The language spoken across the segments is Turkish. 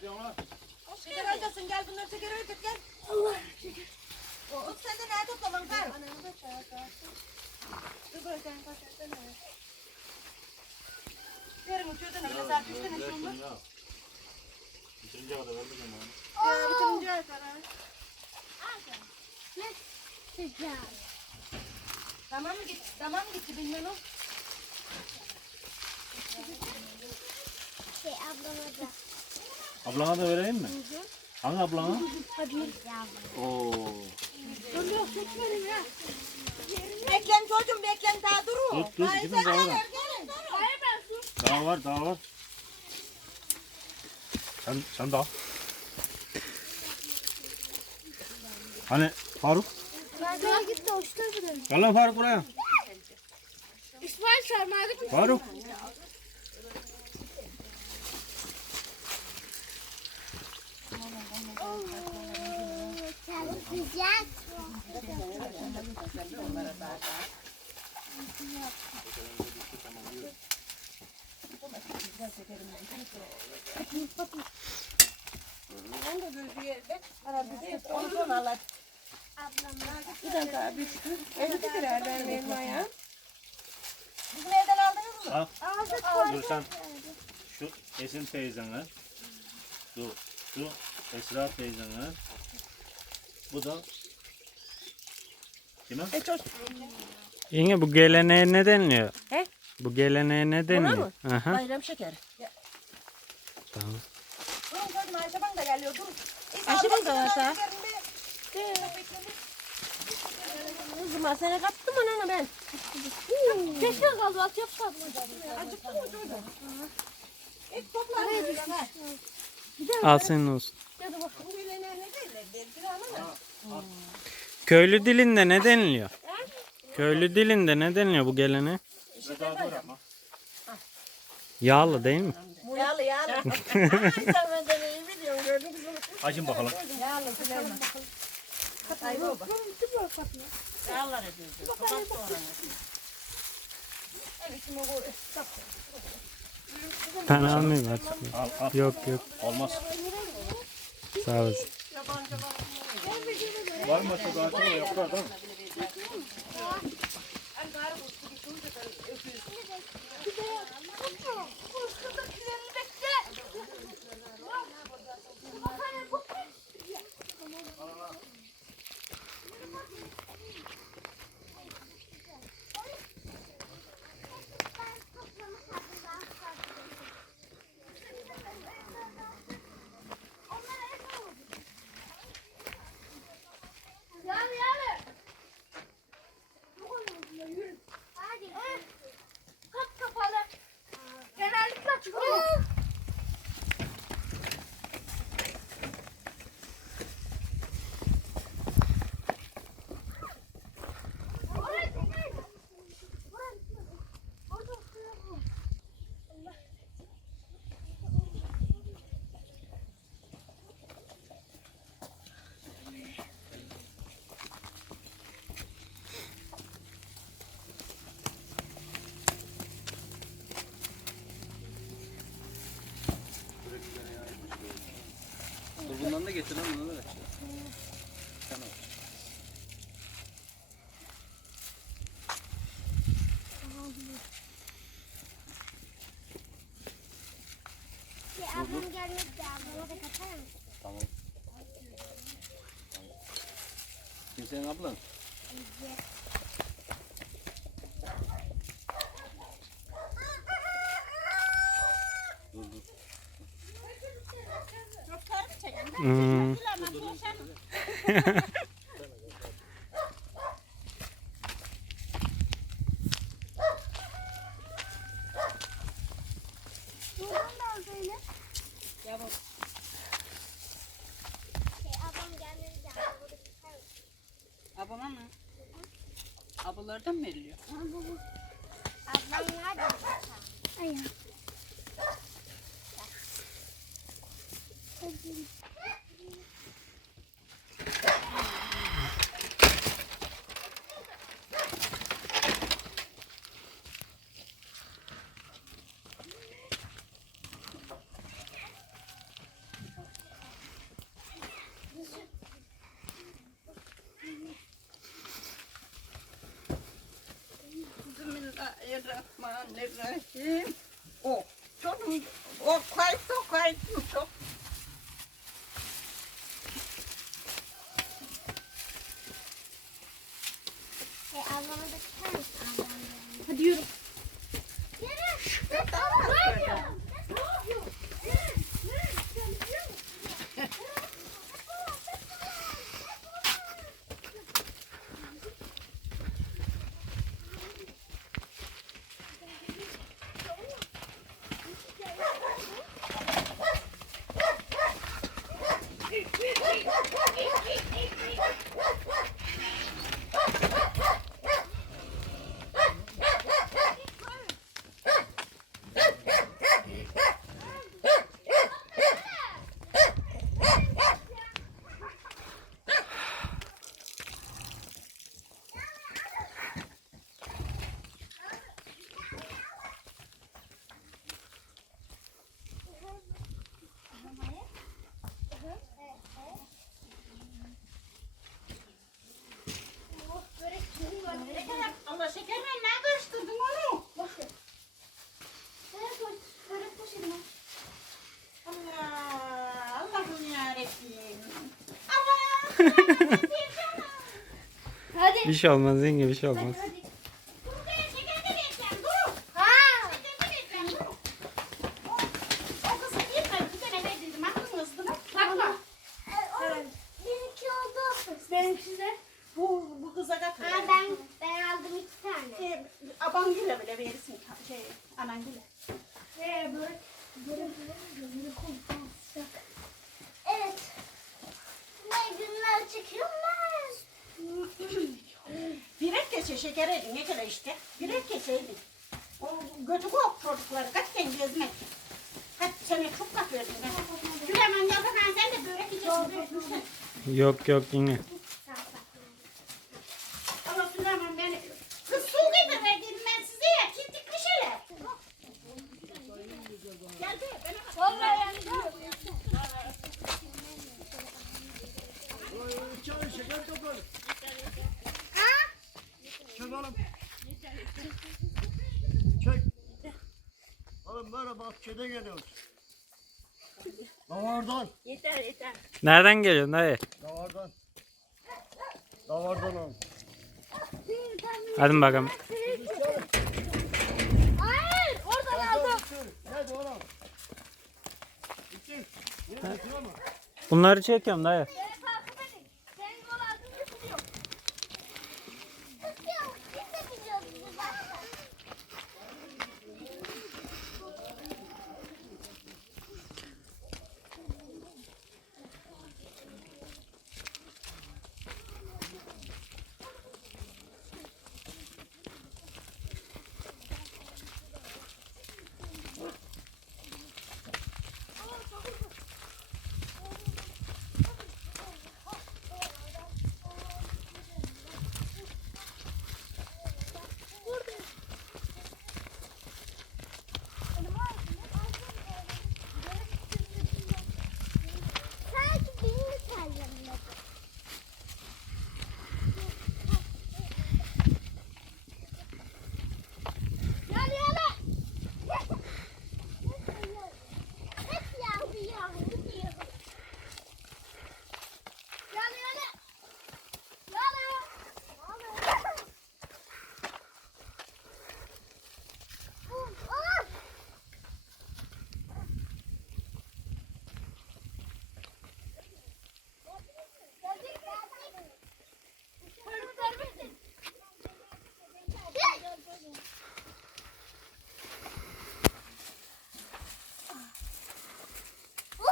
Ne diyorsun lan? Şeker alacaksın gel bunları şeker öyle gel. Allah şeker. Tut sen de ne toplaman kar? Anamı da çağır. Dur böyle sen kaçarsana. Verin uçuyordan öyle saat üç tane şunu. Bitirince kadar vermeyeceğim onu. Ya bitirince ayaklara. Sıcak. Tamam mı gitti? Tamam mı gitti bilmem o. Şey ablama da. Ablana da vereyim mi? Hangi ablana? Oo. Beklen çocuğum beklen daha durun. Dur dur gidin daha var. Daha var daha var. Sen, sen de al. Hani Faruk? Ben gitti hoşta bile. Gel lan Faruk buraya. İsmail çağırmadı mı? Faruk. Sıcak. Ben de gözü yerde. Onu sonra Allah. Bir tane daha bir şükür. Evde birer ben benim ayağım. Bizim evden aldınız mı? Al. Aldık Dur sen. Şu Esin teyzene. Dur. Şu Esra teyzene. Bu da kime? E çocuk. Yenge bu geleneğe ne deniliyor? He? Bu geleneğe ne deniliyor? mı? Aha. Bayram şekeri. Tamam. Durun çocuğum Ayşe bana da geliyor durun. Ayşe bana da var ha. Kızım sana kaptım onu ben. Keşke kahvaltı yapsam. Acıktın mı çocuğum? İlk toplar. Al senin olsun. Ama. Köylü dilinde ne deniliyor? Köylü dilinde ne deniliyor bu geleneğe? Yağlı değil mi? Yağlı yağlı. Açın bakalım. Yağlı filan. Ay baba. Yağlar ediyoruz. Kapat sonra. Evet şimdi bu. Ben almayayım artık. Al al. Yok yok Olmaz. sağ olasın. Var mı şu daha çok yok da. Yani Lan bunu da ver. Şey, ablam gelmedi de ablama da katar mısın? Tamam. Kim senin ablan? Dur Mm. Bismillahirrahmanirrahim. O. Canım. O kayıt o kayıt. Çok. Hadi yürü. Allah şekerle ne karıştırdın onu? Yarabbim. Hadi. Bir şey olmaz yenge bir şey olmaz. Hadi. Buraya şeker de vereceğim dur. Ha. Şeker de vereceğim dur. O, o kızı bir tane bir tane verdim. Aklın ızdını. Bakma. Benimki oldu. Benimki de. Bu, bu kıza götür. Ha ben ben aldım iki tane. Şey, aban güle bile verirsin. Şey, anan güle. Ee, böyle böyle böyle kompansiyonel. Evet. Ne günler çekiyorlar. Birer kese şeker edin. Ne kadar işte. Birer keseydin. O götü kok çocukları. Kaçken gezmek. Kaç sene çok verdin. ben. Süleyman Yazıkan sen de börek yiyeceksin. Yok yok yenge. Böyle bahçede geliyoruz. Davardan. Nereden geliyorsun dayı? Davardan. Davardan oğlum. Hadi bakalım. Hayır, oradan aldım. Hadi oğlum. Bunları çekiyorum dayı.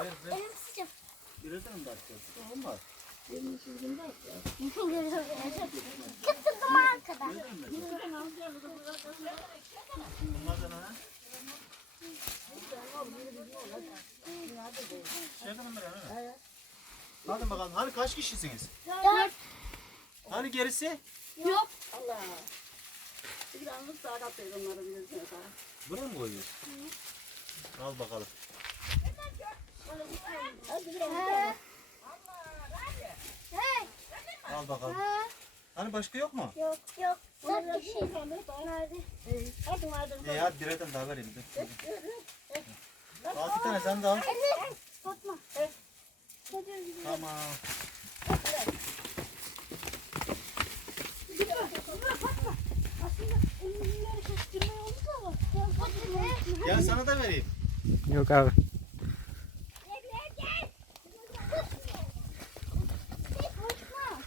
Oh, elim sıcak. Birazdan mı bakacağız? Olmaz. Kıttırdım arkadan. Şey yapalım böyle. Hadi bakalım. Hani kaç kişisiniz? Dört. Hani gerisi? Yok. Allah. Biraz daha katlayın onların yüzüne daha. Buraya mı koyuyoruz? Al bakalım. Hey. Al bakalım. Ha, Hani başka yok mu? Yok yok. Dört kişi. Nerede? Hadi madem. İyi hadi birer tane daha vereyim. Dur. Al bir tane sen de al. Fatma. Tamam. Gel sana da vereyim. Yok abi. Gel gel gel. Koşma. Hey, koşma.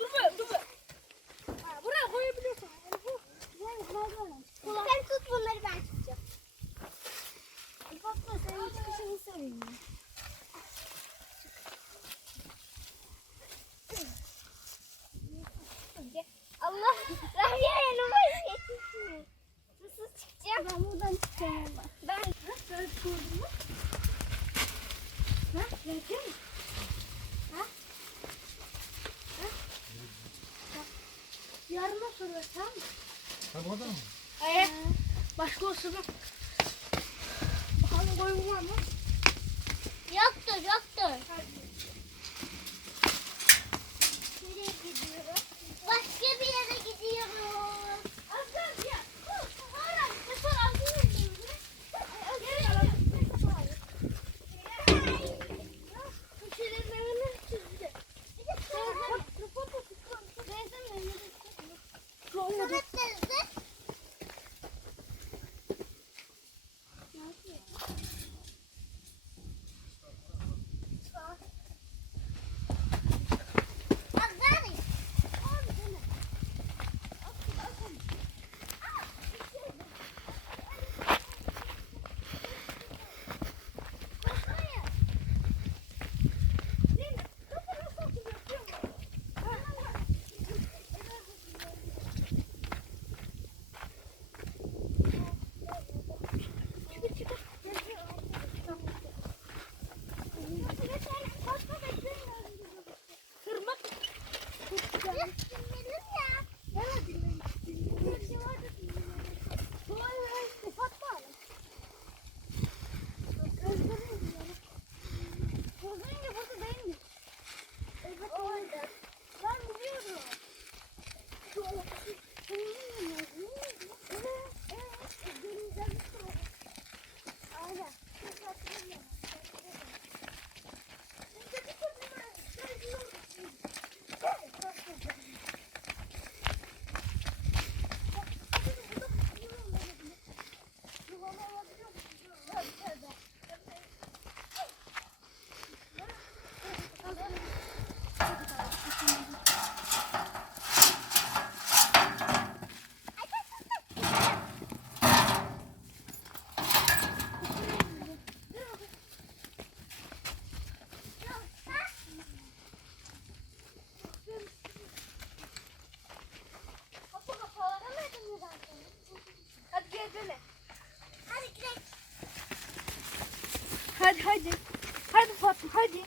Yoruldum. Buraya koyabiliyorsun. Sen tut bunları ben tutacağım. Fatma senin çıkışını söyleyeyim. Allah Rabia yanıma yetişmiyor. Nasıl çıkacağım? Ben buradan çıkacağım ama. Ben böyle kurdum mu? Ha? Yapıyor musun? Ha? Ha? Bak, Yarına sonra tamam mı? Tabii o da mı? Hayır. Başka olsun. Bakalım koyun var mı? Yoktur, yoktur. Nereye gidiyoruz? Başka bir yere gidiyoruz. Ben Hadi hadi. Fatma hadi.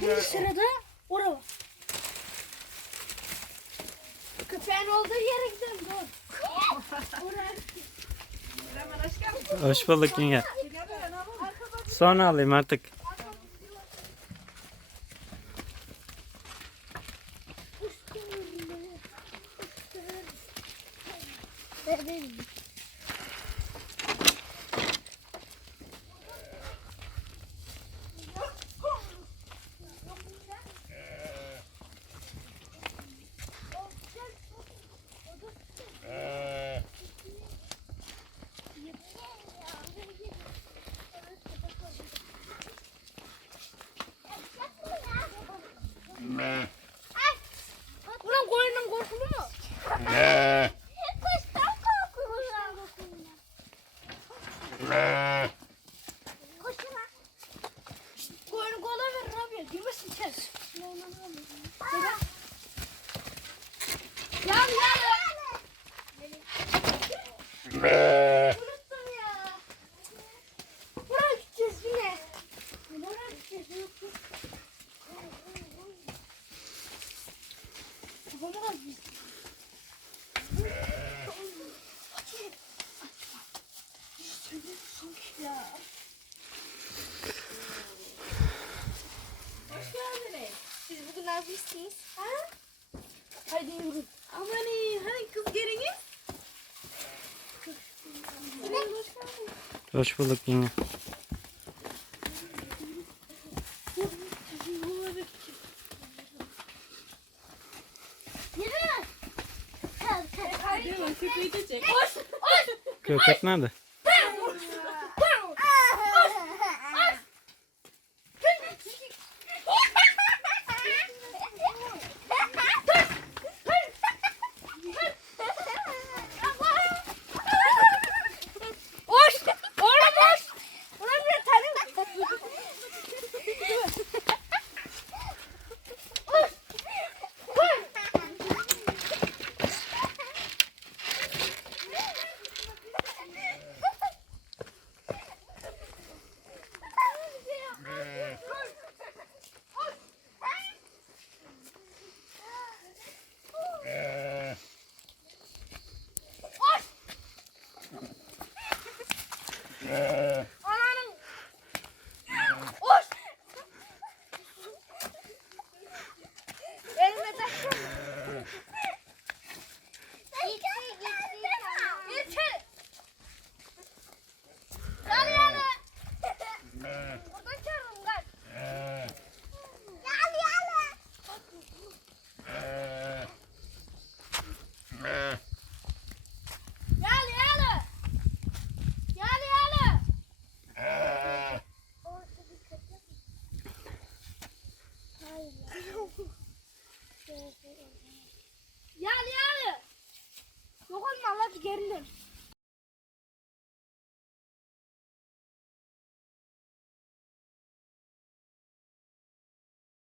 Bir sırada ora var. Köpeğin olduğu yere gidelim dur. Hoş bulduk yenge. Sonra alayım artık. Thank you. Hoş bulduk yine. Köpek nerede?